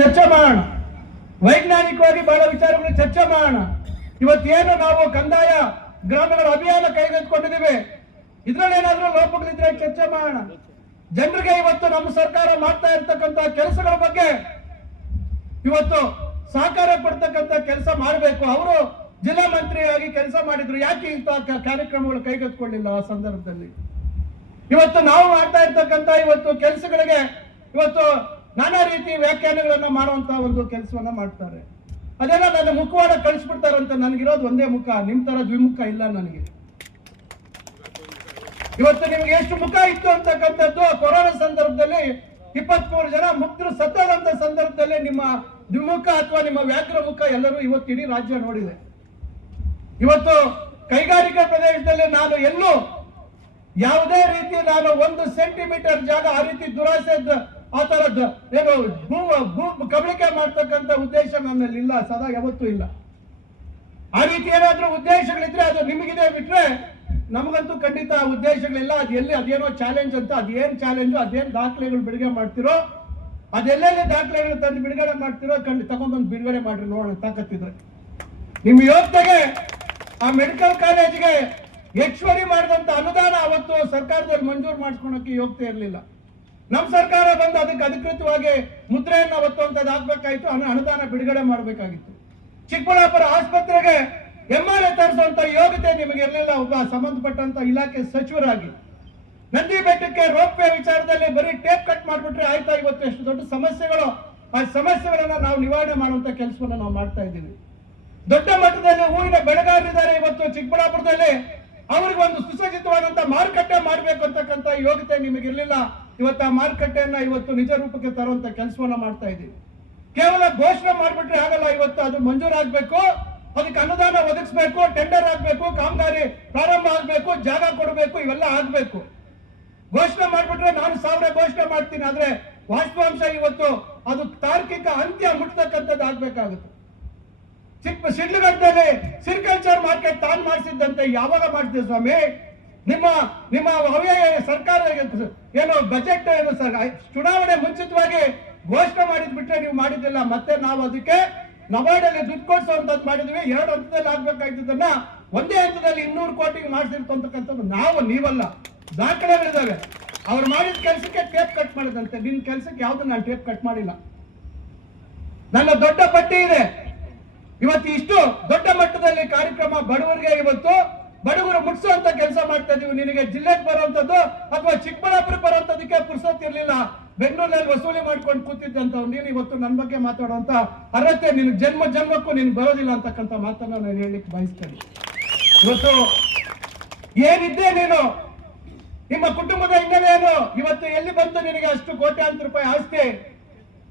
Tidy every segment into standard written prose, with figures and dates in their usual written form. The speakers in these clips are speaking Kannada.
ಚರ್ಚೆ ಮಾಡೋಣ, ವೈಜ್ಞಾನಿಕವಾಗಿ ಬಹಳ ವಿಚಾರಗಳು ಚರ್ಚೆ ಮಾಡೋಣ. ಇವತ್ತೇನು ನಾವು ಕಂದಾಯ ಗ್ರಾಮಗಳ ಅಭಿಯಾನ ಕೈಗೆತ್ತಿಕೊಂಡಿದ್ದೀವಿ, ಇದ್ರಲ್ಲಿ ಏನಾದ್ರೂ ಲೋಪಗಳಿದ್ರೆ ಚರ್ಚೆ ಮಾಡೋಣ. ಜನರಿಗೆ ಇವತ್ತು ನಮ್ಮ ಸರ್ಕಾರ ಮಾಡ್ತಾ ಇರ್ತಕ್ಕಂಥ ಕೆಲಸಗಳ ಬಗ್ಗೆ ಇವತ್ತು ಸಹಕಾರ ಕೊಡ್ತಕ್ಕಂಥ ಕೆಲಸ ಮಾಡಬೇಕು. ಅವರು ಜಿಲ್ಲಾ ಮಂತ್ರಿಯಾಗಿ ಕೆಲಸ ಮಾಡಿದ್ರು, ಯಾಕೆ ಇಂಥ ಕಾರ್ಯಕ್ರಮಗಳು ಕೈಗೆತ್ತಿಕೊಳ್ಳಿಲ್ಲ ಆ ಸಂದರ್ಭದಲ್ಲಿ? ಇವತ್ತು ನಾವು ಮಾಡ್ತಾ ಇರ್ತಕ್ಕಂಥ ಇವತ್ತು ಕೆಲಸಗಳಿಗೆ ಇವತ್ತು ನಾನಾ ರೀತಿ ವ್ಯಾಖ್ಯಾನಗಳನ್ನ ಮಾಡುವಂತ ಒಂದು ಕೆಲಸವನ್ನ ಮಾಡ್ತಾರೆ. ಅದೆಲ್ಲ ನನ್ನ ಮುಖವಾಡ ಕಳಿಸ್ಬಿಡ್ತಾರಂತ. ನನಗಿರೋದು ಒಂದೇ ಮುಖ, ನಿಮ್ ತರ ದ್ವಿಮುಖ ಇಲ್ಲ ನನಗೆ. ಇವತ್ತು ನಿಮ್ಗೆ ಎಷ್ಟು ಮುಖ ಇತ್ತು ಅಂತಕ್ಕಂಥದ್ದು ಕೊರೋನಾ ಸಂದರ್ಭದಲ್ಲಿ 23 ಜನ ಮುಕ್ತರು ಸತ್ತದಂತ ಸಂದರ್ಭದಲ್ಲಿ ನಿಮ್ಮ ದ್ವಿಮುಖ ಅಥವಾ ನಿಮ್ಮ ವ್ಯಾಘ್ರ ಮುಖ ಎಲ್ಲರೂ ಇವತ್ತು ಇಡೀ ರಾಜ್ಯ ನೋಡಿದೆ. ಇವತ್ತು ಕೈಗಾರಿಕಾ ಪ್ರದೇಶದಲ್ಲಿ ನಾನು ಎಲ್ಲೂ ಯಾವುದೇ ರೀತಿ ನಾನು 1 ಸೆಂಟಿಮೀಟರ್ ಜಾಗ ಆ ರೀತಿ ದುರಾಸೆ ಆ ತರದ್ದು ಏನು ಭೂ ಕಬಳಿಕೆ ಮಾಡ್ತಕ್ಕಂಥ ಉದ್ದೇಶ ನನ್ನಲ್ಲಿ ಇಲ್ಲ, ಸದಾ ಯಾವತ್ತೂ ಇಲ್ಲ. ಆ ರೀತಿ ಏನಾದ್ರೂ ಉದ್ದೇಶಗಳಿದ್ರೆ ಅದು ನಿಮಗಿದೆ ಬಿಟ್ರೆ ನಮಗಂತೂ ಖಂಡಿತ ಉದ್ದೇಶಗಳಿಲ್ಲ. ಅದು ಎಲ್ಲಿ ಅದೇನೋ ಚಾಲೆಂಜ್ ಅಂತ, ಅದೇನ್ ಚಾಲೆಂಜು, ಅದೇನ್ ದಾಖಲೆಗಳು ಬಿಡುಗಡೆ ಮಾಡ್ತಿರೋ, ಅದೆಲ್ಲೆಲ್ಲಿ ದಾಖಲೆಗಳು ತಂದು ಬಿಡುಗಡೆ ಮಾಡ್ತಿರೋ ತಗೊಂಡ್ಬಂದು ಬಿಡುಗಡೆ ಮಾಡ್ರಿ ನೋಡೋಣ ತಾಕತ್ತಿದ್ರೆ. ನಿಮ್ಮ ಯೋಗ್ಯತೆಗೆ ಆ ಮೆಡಿಕಲ್ ಕಾಲೇಜಿಗೆ ಹೆಚ್ಚುವರಿ ಮಾಡಿದಂತ ಅನುದಾನ ಅವತ್ತು ಸರ್ಕಾರದಲ್ಲಿ ಮಂಜೂರು ಮಾಡಿಸ್ಕೊಳಕ್ಕೆ ಯೋಗ್ಯತೆ ಇರಲಿಲ್ಲ. ನಮ್ಮ ಸರ್ಕಾರ ಬಂದು ಅದಕ್ಕೆ ಅಧಿಕೃತವಾಗಿ ಮುದ್ರೆಯನ್ನು ಅವತ್ತು ಅಂತ ಹಾಕ್ಬೇಕಾಯ್ತು, ಅನುದಾನ ಬಿಡುಗಡೆ ಮಾಡಬೇಕಾಗಿತ್ತು. ಚಿಕ್ಕಬಳ್ಳಾಪುರ ಆಸ್ಪತ್ರೆಗೆ MRI ತರಿಸುವಂತ ಯೋಗ್ಯತೆ ನಿಮಗೆ ಇರಲಿಲ್ಲ ಒಬ್ಬ ಸಂಬಂಧಪಟ್ಟಂತ ಇಲಾಖೆ ಸಚಿವರಾಗಿ. ನಂದಿ ಬೆಟ್ಟಕ್ಕೆ ರೋಪ್ವೇ ವಿಚಾರದಲ್ಲಿ ಬರೀ ಟೇಪ್ ಕಟ್ ಮಾಡಿಬಿಟ್ರೆ ಆಯ್ತಾ? ಇವತ್ತು ಎಷ್ಟು ದೊಡ್ಡ ಸಮಸ್ಯೆಗಳು, ಆ ಸಮಸ್ಯೆಗಳನ್ನ ನಾವು ನಿವಾರಣೆ ಮಾಡುವಂತ ಕೆಲಸವನ್ನ ನಾವು ಮಾಡ್ತಾ ಇದ್ದೀವಿ. ದೊಡ್ಡ ಮಟ್ಟದಲ್ಲಿ ಹೂವಿನ ಬೆಳೆಗಾರರಿದ್ದಾರೆ ಇವತ್ತು ಚಿಕ್ಕಬಳ್ಳಾಪುರದಲ್ಲಿ, ಅವ್ರಿಗೆ ಒಂದು ಸುಸಜ್ಜಿತವಾದಂತ ಮಾರುಕಟ್ಟೆ ಮಾಡಬೇಕು ಅಂತಕ್ಕಂಥ ಯೋಗ್ಯತೆ ನಿಮಗಿರ್ಲಿಲ್ಲ. ಇವತ್ತು ಆ ಮಾರುಕಟ್ಟೆಯನ್ನ ಇವತ್ತು ನಿಜ ರೂಪಕ್ಕೆ ತರುವಂತ ಕೆಲಸವನ್ನ ಮಾಡ್ತಾ ಇದ್ದೀವಿ. ಕೇವಲ ಘೋಷಣೆ ಮಾಡ್ಬಿಟ್ರೆ ಆಗಲ್ಲ, ಇವತ್ತು ಅದು ಮಂಜೂರಾಗಬೇಕು, ಅದಕ್ಕೆ ಅನುದಾನ ಒದಗಿಸಬೇಕು, ಟೆಂಡರ್ ಆಗ್ಬೇಕು, ಕಾಮಗಾರಿ ಪ್ರಾರಂಭ ಆಗ್ಬೇಕು, ಜಾಗ ಕೊಡಬೇಕು, ಇವೆಲ್ಲ ಆಗ್ಬೇಕು. ಘೋಷಣೆ ಮಾಡ್ಬಿಟ್ರೆ ನಾನು 1000 ಘೋಷಣೆ ಮಾಡ್ತೀನಿ, ಆದ್ರೆ ವಾಸ್ತವಾಂಶ ಇವತ್ತು ಅದು ತಾರ್ಕಿಕ ಅಂತ್ಯ ಮುಟ್ತಕ್ಕಂಥದ್ದು ಆಗ್ಬೇಕಾಗುತ್ತೆ. ಶಿಡ್ಲಘಟ್ಟದಲ್ಲಿ ಸಿರಿಕಲ್ಚರ್ ಮಾರ್ಕೆಟ್ ತಾನು ಮಾಡಿಸಿದ್ದಂತೆ ಯಾವಾಗ ಮಾಡಿದೆ ಸ್ವಾಮಿ? ನಿಮ್ಮ ಅವ್ಯಯ ಸರ್ಕಾರ ಏನು ಬಜೆಟ್ ಏನು ಚುನಾವಣೆ ಮುಂಚಿತವಾಗಿ ಘೋಷಣೆ ಮಾಡಿದ್ ಬಿಟ್ರೆ ನೀವು ಮಾಡಿದ್ದಿಲ್ಲ. ಮತ್ತೆ ನಾವು ಅದಕ್ಕೆ ನಬಾರ್ಡಲ್ಲಿ ದುಡ್ಡು ಕೊಡಿಸುವಂತದ್ದು ಮಾಡಿದ್ವಿ. 2 ಹಂತದಲ್ಲಿ ಆಗ್ಬೇಕಾಗಿದ್ದನ್ನ ಒಂದೇ ಹಂತದಲ್ಲಿ 200 ಕೋಟಿಗೆ ಮಾಡಿಸಿರ್ತಕ್ಕಂಥದ್ದು ನಾವು, ನೀವಲ್ಲ. ದಾಖಲೆಗಳಿದಾವೆ. ಅವ್ರು ಮಾಡಿದ ಕೆಲಸಕ್ಕೆ ಟೇಪ್ ಕಟ್ ಮಾಡಿದಂತೆ, ನಿನ್ನ ಕೆಲಸಕ್ಕೆ ಯಾವ್ದು ನಾನು ಟೇಪ್ ಕಟ್ ಮಾಡಿಲ್ಲ. ನನ್ನ ದೊಡ್ಡ ಪಟ್ಟಿ ಇದೆ. ಇವತ್ತು ಇಷ್ಟು ದೊಡ್ಡ ಮಟ್ಟದಲ್ಲಿ ಕಾರ್ಯಕ್ರಮ ಬಡವರಿಗೆ ಇವತ್ತು ಬಡವರು ಮುಟ್ಸುವಂತ ಕೆಲಸ ಮಾಡ್ತಾ ಇದೀವಿ. ನಿನಗೆ ಜಿಲ್ಲೆಗೆ ಬರುವಂತದ್ದು ಅಥವಾ ಚಿಕ್ಕಬಳ್ಳಾಪುರಕ್ಕೆ ಬರುವಂತದಕ್ಕೆ ಪುರ್ಸೊತ್ ಇರ್ಲಿಲ್ಲ. ಬೆಂಗಳೂರಲ್ಲಿ ವಸೂಲಿ ಮಾಡ್ಕೊಂಡು ಕೂತಿದ್ದಂತ ನೀನು ಇವತ್ತು ನನ್ನ ಬಗ್ಗೆ ಮಾತಾಡುವಂತ ಅರ್ಹತೆ ನಿನ್ ಜನ್ಮಕ್ಕೂ ನೀನು ಬರೋದಿಲ್ಲ ಅಂತಕ್ಕಂಥ ಮಾತನ್ನ ನಾನು ಹೇಳಲಿಕ್ಕೆ ಬಯಸ್ತೇನೆ. ಇವತ್ತು ಏನಿದ್ದೆ ನೀನು, ನಿಮ್ಮ ಕುಟುಂಬದ ಹಿನ್ನೆಲೆ ಏನು, ಇವತ್ತು ಎಲ್ಲಿ ಬಂತು ನಿನಗೆ ಅಷ್ಟು ಕೋಟ್ಯಾಂತರ ರೂಪಾಯಿ ಆಸ್ತಿ?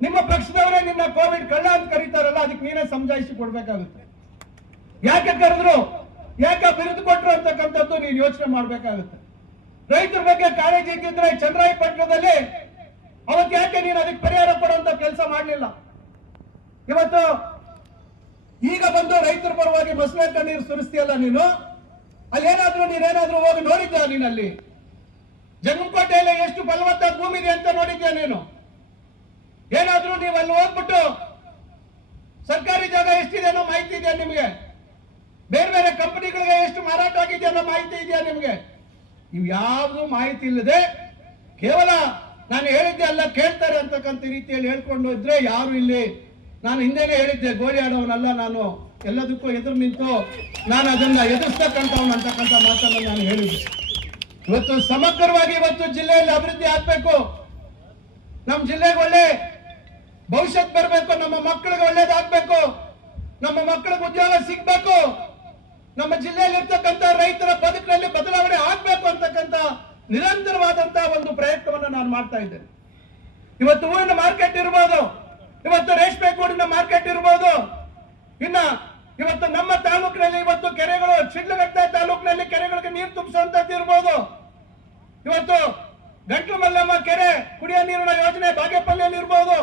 ನಿಮ್ಮ ಪಕ್ಷದವರೇ ನಿನ್ನ ಕೋವಿಡ್ ಕಳ್ಳ ಅಂತ ಕರೀತಾರಲ್ಲ, ಅದಕ್ಕೆ ನೀನೇ ಸಮಜಾಯಿಸಿ ಕೊಡ್ಬೇಕಾಗುತ್ತೆ. ಯಾಕೆ ಕರೆದ್ರು, ಯಾಕೆ ಬಿರುದು ಕೊಟ್ರು ಅಂತಕ್ಕಂಥದ್ದು ನೀನು ಯೋಚನೆ ಮಾಡ್ಬೇಕಾಗುತ್ತೆ. ರೈತರ ಬಗ್ಗೆ ಕಾಳಜಿ ಇದ್ದಿದ್ರೆ ಚಂದ್ರಾಯಪಟ್ಟಣದಲ್ಲಿ ಅವತ್ತು ಯಾಕೆ ನೀನು ಅದಕ್ಕೆ ಪರಿಹಾರ ಕೊಡುವಂತ ಕೆಲಸ ಮಾಡಲಿಲ್ಲ? ಇವತ್ತು ಈಗ ಬಂದು ರೈತರ ಪರವಾಗಿ ಮಸಳೆ ಕಣ್ಣೀರು ಸುರಿಸ್ತೀಯಲ್ಲ ನೀನು, ಅಲ್ಲೇನಾದ್ರೂ ನೀನೇನಾದ್ರೂ ಹೋಗಿ ನೋಡಿದ್ಯಾ? ನೀನಲ್ಲಿ ಜಂಗಮಕೋಟೆಯಲ್ಲಿ ಎಷ್ಟು ಫಲವತ್ತಾದ ಭೂಮಿ ಇದೆ ಅಂತ ನೋಡಿದ್ಯಾ ನೀನು? ಏನಾದ್ರೂ ನೀವು ಅಲ್ಲಿ ಹೋಗ್ಬಿಟ್ಟು ಸರ್ಕಾರಿ ಜಾಗ ಎಷ್ಟಿದೆ ಅನ್ನೋ ಮಾಹಿತಿ ಇದೆಯಾ ನಿಮಗೆ? ಬೇರೆ ಬೇರೆ ಕಂಪನಿಗಳಿಗೆ ಎಷ್ಟು ಮಾರಾಟ ಆಗಿದೆ ಅನ್ನೋ ಮಾಹಿತಿ ಇದೆಯಾ ನಿಮಗೆ? ಇವು ಯಾವುದು ಮಾಹಿತಿ ಇಲ್ಲದೆ ಕೇವಲ ನಾನು ಹೇಳಿದ್ದೆ ಅಲ್ಲ ಕೇಳ್ತಾರೆ ಅಂತಕ್ಕಂಥ ರೀತಿಯಲ್ಲಿ ಹೇಳ್ಕೊಂಡು ಇದ್ರೆ ಯಾರು ಇಲ್ಲಿ, ನಾನು ಹಿಂದೆನೆ ಹೇಳಿದ್ದೆ, ಗೋಲಿ ಆಡೋವನಲ್ಲ ನಾನು, ಎಲ್ಲದಕ್ಕೂ ಎದುರು ನಿಂತು ನಾನು ಅದನ್ನ ಎದುರಿಸ್ತಕ್ಕಂಥವನು ಅಂತಕ್ಕಂಥ ಮಾತನ್ನು ನಾನು ಹೇಳಿದ್ದೆ. ಇವತ್ತು ಸಮಗ್ರವಾಗಿ ಇವತ್ತು ಜಿಲ್ಲೆಯಲ್ಲಿ ಅಭಿವೃದ್ಧಿ ಆಗ್ಬೇಕು, ನಮ್ಮ ಜಿಲ್ಲೆಗೆ ಒಳ್ಳೆ ಭವಿಷ್ಯತ್ ಬರಬೇಕು, ನಮ್ಮ ಮಕ್ಕಳಿಗೆ ಒಳ್ಳೇದಾಗ್ಬೇಕು, ನಮ್ಮ ಮಕ್ಕಳಿಗೆ ಉದ್ಯೋಗ ಸಿಗ್ಬೇಕು, ನಮ್ಮ ಜಿಲ್ಲೆಯಲ್ಲಿ ಇರ್ತಕ್ಕಂಥ ರೈತರ ಬದುಕಿನಲ್ಲಿ ಬದಲಾವಣೆ ಆಗ್ಬೇಕು ಅಂತಕ್ಕಂಥ ನಿರಂತರವಾದಂತಹ ಒಂದು ಪ್ರಯತ್ನವನ್ನು ನಾನು ಮಾಡ್ತಾ ಇದ್ದೇನೆ. ಇವತ್ತು ಹೂವಿನ ಮಾರ್ಕೆಟ್ ಇರ್ಬೋದು, ಇವತ್ತು ರೇಷ್ಮೆ ಗೂಡಿನ ಮಾರ್ಕೆಟ್ ಇರ್ಬೋದು, ಇವತ್ತು ನಮ್ಮ ತಾಲೂಕಿನಲ್ಲಿ ಇವತ್ತು ಕೆರೆಗಳು, ಶಿಡ್ಲಘಟ್ಟ ತಾಲೂಕಿನಲ್ಲಿ ಕೆರೆಗಳಿಗೆ ನೀರು ತುಂಬಿಸುವಂತದ್ದು ಇರ್ಬೋದು, ಇವತ್ತು ಗಂಟ್ಲು ಮಲ್ಲಮ್ಮ ಕೆರೆ ಕುಡಿಯೋ ನೀರಿನ ಯೋಜನೆ ಬಾಗೇಪಲ್ಲಿಯಲ್ಲಿ ಇರ್ಬೋದು.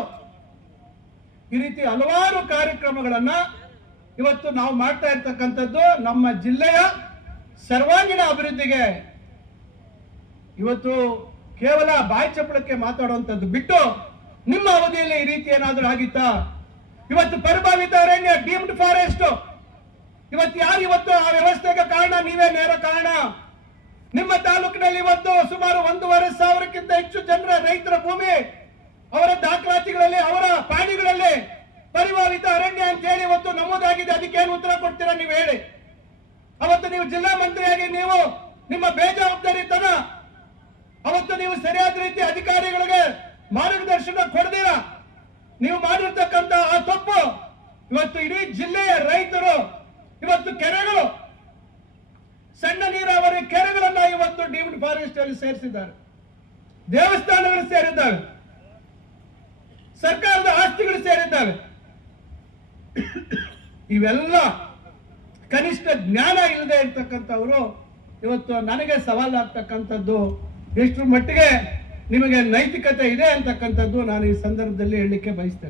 ಈ ರೀತಿ ಹಲವಾರು ಕಾರ್ಯಕ್ರಮಗಳನ್ನ ಇವತ್ತು ನಾವು ಮಾಡ್ತಾ ಇರ್ತಕ್ಕಂಥದ್ದು ನಮ್ಮ ಜಿಲ್ಲೆಯ ಸರ್ವಾಂಗೀಣ ಅಭಿವೃದ್ಧಿಗೆ. ಇವತ್ತು ಕೇವಲ ಬಾಯಿ ಚಪ್ಪಳಕ್ಕೆ ಮಾತಾಡುವಂಥದ್ದು ಬಿಟ್ಟು ನಿಮ್ಮ ಅವಧಿಯಲ್ಲಿ ಈ ರೀತಿ ಏನಾದರೂ ಆಗಿತ್ತಾ? ಇವತ್ತು ಪರಭಾವಿತ ಅರಣ್ಯ ಡೀಮ್ಡ್ ಫಾರೆಸ್ಟ್ ಇವತ್ತು ಯಾರು ಇವತ್ತು ಆ ವ್ಯವಸ್ಥೆಗೆ ಕಾರಣ? ನೀವೇ ನೇರ ಕಾರಣ. ನಿಮ್ಮ ತಾಲೂಕಿನಲ್ಲಿ ಇವತ್ತು ಸುಮಾರು 1,500ಕ್ಕಿಂತ ಹೆಚ್ಚು ಜನರ ರೈತರ ಭೂಮಿ ಅವರ ದಾಖಲಾತಿಗಳಲ್ಲಿ ಅವರ ಪಾಣಿಗಳಲ್ಲಿ ಪರಿಭಾವಿತ ಅರಣ್ಯ ಅಂತ ಹೇಳಿ ಇವತ್ತು ನಮೂದಾಗಿದೆ. ಅದಕ್ಕೆ ಏನು ಉತ್ತರ ಕೊಡ್ತೀರಾ ನೀವು ಹೇಳಿ? ಅವತ್ತು ನೀವು ಜಿಲ್ಲಾ ಮಂತ್ರಿಯಾಗಿ ನೀವು ನಿಮ್ಮ ಬೇಜವಾಬ್ದಾರಿತನ, ಅವತ್ತು ನೀವು ಸರಿಯಾದ ರೀತಿ ಅಧಿಕಾರಿಗಳಿಗೆ ಮಾರ್ಗದರ್ಶನ ಕೊಡದಿರ ನೀವು ಮಾಡಿರ್ತಕ್ಕಂಥ ಆ ತಪ್ಪು ಇವತ್ತು ಇಡೀ ಜಿಲ್ಲೆಯ ರೈತರು ಇವತ್ತು ಕೆರೆಗಳು, ಸಣ್ಣ ನೀರಾವರಿ ಕೆರೆಗಳನ್ನ ಇವತ್ತು ಡೀಮ್ಡ್ ಫಾರೆಸ್ಟ್ ಅಲ್ಲಿ ಸೇರಿಸಿದ್ದಾರೆ, ದೇವಸ್ಥಾನಗಳು ಸೇರಿದ್ದಾವೆ, ಸರ್ಕಾರದ ಆಸ್ತಿಗಳು ಸೇರಿದ್ದಾವೆ. ಇವೆಲ್ಲ ಕನಿಷ್ಠ ಜ್ಞಾನ ಇಲ್ಲದೆ ಇರ್ತಕ್ಕಂಥವ್ರು ಇವತ್ತು ನನಗೆ ಸವಾಲಾಗ್ತಕ್ಕಂಥದ್ದು ಎಷ್ಟು ಮಟ್ಟಿಗೆ ನಿಮಗೆ ನೈತಿಕತೆ ಇದೆ ಅಂತಕ್ಕಂಥದ್ದು ನಾನು ಈ ಸಂದರ್ಭದಲ್ಲಿ ಹೇಳಲಿಕ್ಕೆ ಬಯಸ್ತೇನೆ.